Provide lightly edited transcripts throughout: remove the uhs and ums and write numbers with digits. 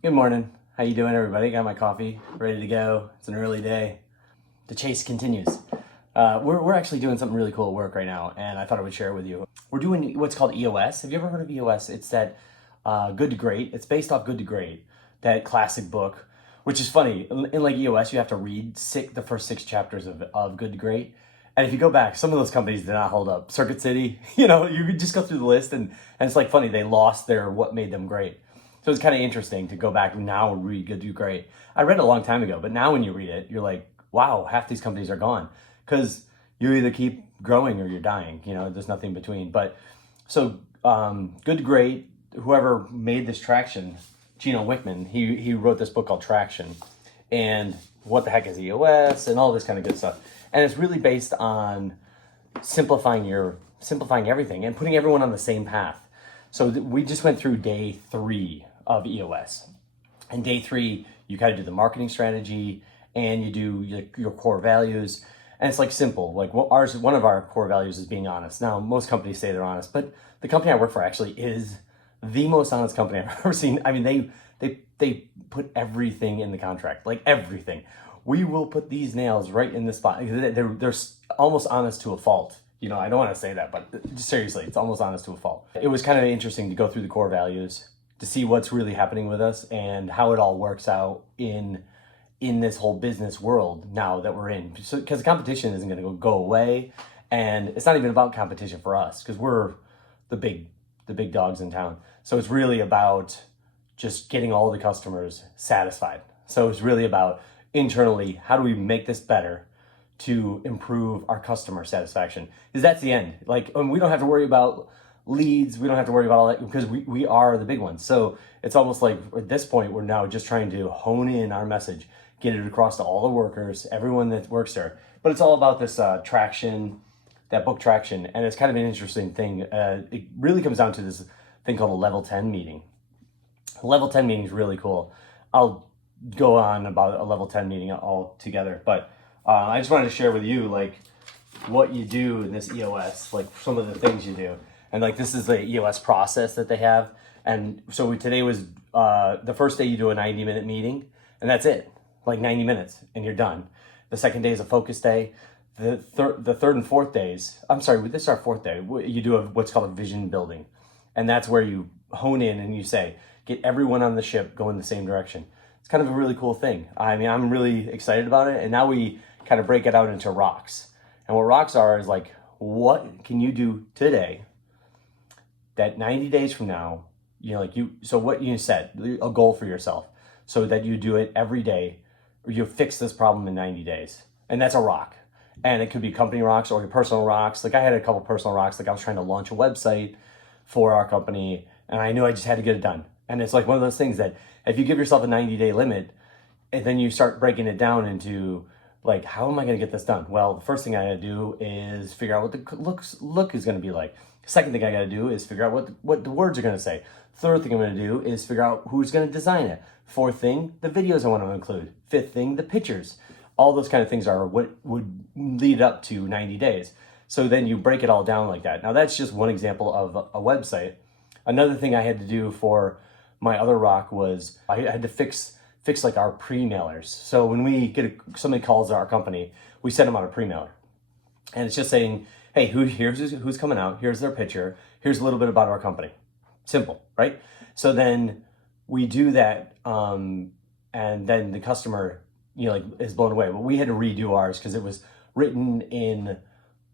Good morning. How you doing, everybody? Got my coffee, ready to go. It's an early day. The chase continues. We're actually doing something really cool at work right now, and I thought I would share it with you. We're doing what's called EOS. Have you ever heard of EOS? It's that Good to Great. It's based off Good to Great, that classic book, which is funny. In like EOS, you have to read the first six chapters of Good to Great. And if you go back, some of those companies did not hold up. Circuit City, you could just go through the list, and it's like funny, they lost their what made them great. So it's kind of interesting to go back now and read Good to Great. I read it a long time ago, but now when you read it, you're like, wow, half these companies are gone. Because you either keep growing or you're dying. There's nothing in between. But so Good to Great, whoever made this traction, Gino Wickman, he wrote this book called Traction. And what the heck is EOS and all this kind of good stuff. And it's really based on simplifying everything and putting everyone on the same path. So we just went through day 3 of EOS. And day 3, you kind of do the marketing strategy and you do your core values. And it's like simple. Like one of our core values is being honest. Now, most companies say they're honest, but the company I work for actually is the most honest company I've ever seen. I mean, they put everything in the contract, like everything. We will put these nails right in this spot. They're almost honest to a fault. I don't want to say that, but seriously, it's almost honest to a fault. It was kind of interesting to go through the core values, to see what's really happening with us and how it all works out in this whole business world now that we're in. So, because the competition isn't going to go away, and it's not even about competition for us because we're the big dogs in town. So it's really about just getting all the customers satisfied. So it's really about internally, how do we make this better to improve our customer satisfaction? Because that's the end. Like, we don't have to worry about leads. We don't have to worry about all that because we are the big ones. So it's almost like at this point, we're now just trying to hone in our message, get it across to all the workers, everyone that works there. But it's all about this traction, that book Traction. And it's kind of an interesting thing. It really comes down to this thing called a level 10 meeting. A level 10 meeting is really cool. I'll go on about a level 10 meeting all together, but I just wanted to share with you like what you do in this EOS, like some of the things you do. And like this is the EOS process that they have. And so today was the first day you do a 90-minute meeting, and that's it, like 90 minutes, and you're done. The second day is a focus day. The third and fourth days, I'm sorry, this is our fourth day, you do what's called a vision building. And that's where you hone in and you say, get everyone on the ship going the same direction. It's kind of a really cool thing. I mean, I'm really excited about it. And now we kind of break it out into rocks. And what rocks are is like, what can you do today that 90 days from now, so what you set, a goal for yourself, so that you do it every day, or you fix this problem in 90 days. And that's a rock. And it could be company rocks or your personal rocks. Like I had a couple personal rocks, like I was trying to launch a website for our company and I knew I just had to get it done. And it's like one of those things that if you give yourself a 90-day limit and then you start breaking it down into like, how am I going to get this done? Well, the first thing I got to do is figure out what the look is going to be like. Second thing I got to do is figure out what the words are going to say. Third thing I'm going to do is figure out who's going to design it. Fourth thing, the videos I want to include. Fifth thing, the pictures. All those kind of things are what would lead up to 90 days. So then you break it all down like that. Now that's just one example of a website. Another thing I had to do for my other rock was I had to fix like our pre-mailers. So when we get somebody calls our company, we send them out a pre-mailer. And it's just saying, hey, here's who's coming out, here's their picture, here's a little bit about our company. Simple, right? So then we do that, and then the customer, is blown away. But we had to redo ours because it was written in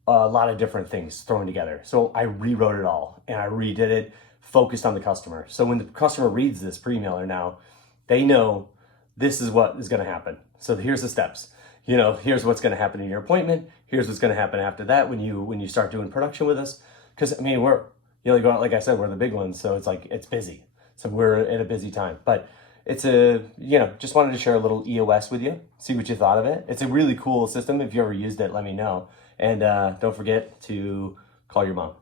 a lot of different things thrown together. So I rewrote it all and I redid it, focused on the customer. So when the customer reads this pre-mailer now, they know this is what is going to happen. So here's the steps. Here's what's going to happen in your appointment. Here's what's going to happen after that when you start doing production with us. Because I mean, we're like I said, we're the big ones, so it's like it's busy. So we're at a busy time. But it's just wanted to share a little EOS with you, see what you thought of it. It's a really cool system. If you ever used it, let me know. And don't forget to call your mom.